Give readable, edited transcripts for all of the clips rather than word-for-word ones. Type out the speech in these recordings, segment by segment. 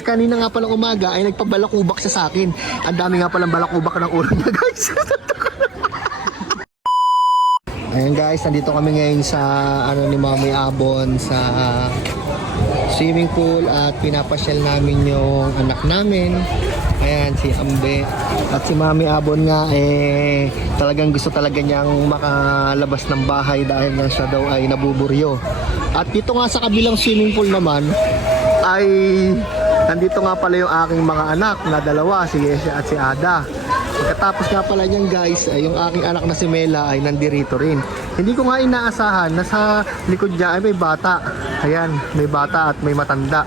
Kanina nga palang umaga ay nagpabalakubak siya sa akin. Ang dami nga palang balakubak ng ulo niya, guys. Ayan guys, nandito kami ngayon sa ni Mami Abon sa swimming pool at pinapasyal namin yung anak namin. Ayan, si Ambe. At si Mami Abon nga talagang gusto talaga niyang makalabas ng bahay dahil na siya daw ay nabuburyo. At dito nga sa kabilang swimming pool naman ay nandito nga pala yung aking mga anak na dalawa, si Yesha at si Ada. Pagkatapos nga pala niyan guys, yung aking anak na si Mela ay nandirito rin. Hindi ko nga inaasahan na sa likod niya ay may bata. Ayan, may bata at may matanda.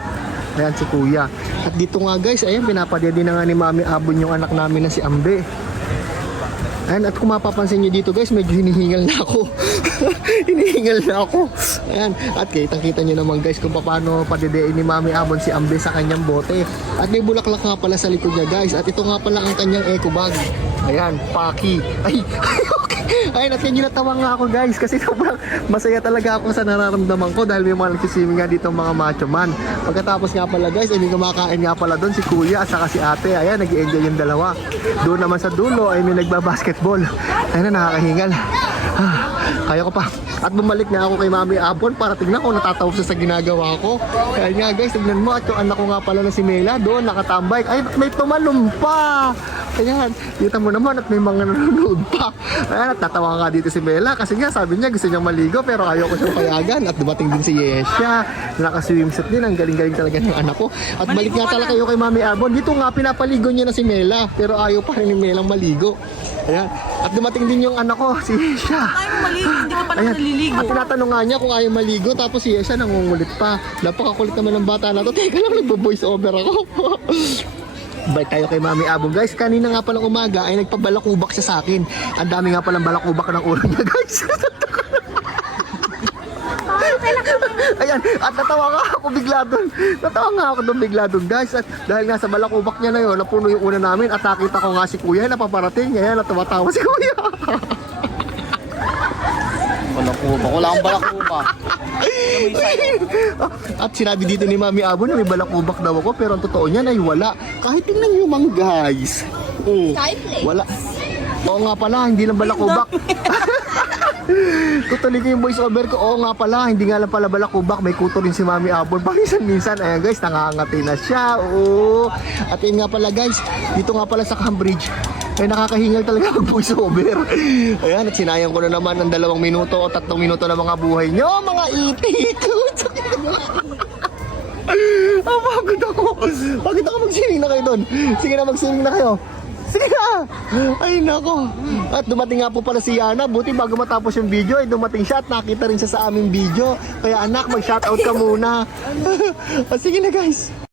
Ayan si Kuya. At dito nga guys, ayan, pinapadede na nga ni Mami Abon yung anak namin na si Ambe. Ayan, at kung mapapansin nyo dito guys, medyo hinihingal na ako. Hinihingal na ako. Ayan, at kitang-kita nyo naman guys kung paano padedein ni Mami Abon si Ambe sa kanyang bote. At may bulaklak nga pala sa likod niya guys. At ito nga pala ang kanyang eco bag. Ayan, Paki. Ay, okay. Ayun, at kanya natawa nga ako guys kasi sobrang masaya talaga ako sa nararamdaman ko dahil may mga nagsiswimming nga dito mga macho man. Pagkatapos nga pala guys, ay may kumakain nga pala doon si Kuya at saka si Ate. Ayan, nag-i-enjoy yung dalawa. Doon naman sa dulo ay may nagbabasketball. Ayun na, nakakahingal. Kaya ko pa. At bumalik na ako kay Mami Abon para tignan ko natatawa siya sa ginagawa ko. Kaya nga guys, tignan mo at yung anak ko nga pala na si Mela doon nakatambay. Ay, may tumalon pa. Ayan, kita mo naman at may mga nanonood pa. Ayan, at tatawa nga dito si Mela kasi nga sabi niya gusto niyang maligo pero ayaw ko siyang payagan. At dumating din si Yesha, naka-swimsuit din. Ang galing-galing talaga ng anak ko. At balik nga talaga kayo kay Mami Abon. Dito nga pinapaligo niya na si Mela pero ayaw pa rin ni Melang maligo. Ayan, at dumating din yung anak ko, si Yesha. Ayaw maligo, hindi ka pala naliligo. At tinatanong nga niya kung ayaw maligo tapos si Yesha nangungulit pa. Napakakulit naman ng bata na to. Teka lang, nagbo-voice over ako. Balik tayo kay Mami Abon guys. Kanina nga palang umaga ay nagpabalakubak siya sa akin. Ang dami nga palang balakubak ng ulo niya guys. Ayan, at natawa nga ako bigla doon. Natawa nga ako doon bigla doon guys. At dahil nga sa balakubak niya na yun, napuno yung una namin. At nakita ko nga si Kuya na paparating. Ayan, at tumatawa si Kuya. Balakubak, wala akong balakubak. At sinabi dito ni Mami Abon na may balakubak daw ako. Pero ang totoo niyan ay wala. Kahit tingnan nyo man guys. Wala. Oo nga pala, hindi lang balakubak. Tutuloy ko yung voice over ko. Oo nga pala, hindi nga lang pala balakubak. May kuto rin si Mami Abon. Paminsan-minsan, ayan guys, nangangati na siya. Oo. At yun nga pala guys, dito nga pala sa Cambridge, ay nakakahingal talaga mag voice over. Ayan, at sinayang ko na naman ng 2 minuto o 3 minuto na mga buhay nyo, mga itik. Pagod ako. Pagod ako, mag-swimming na kayo doon. Sige na, mag-swimming na kayo. Sige na! Ay nako. At dumating nga po pala si Yana. Buti bago matapos yung video ay dumating siya at nakita rin siya sa aming video. Kaya anak, mag-shoutout ka muna. Sige na guys.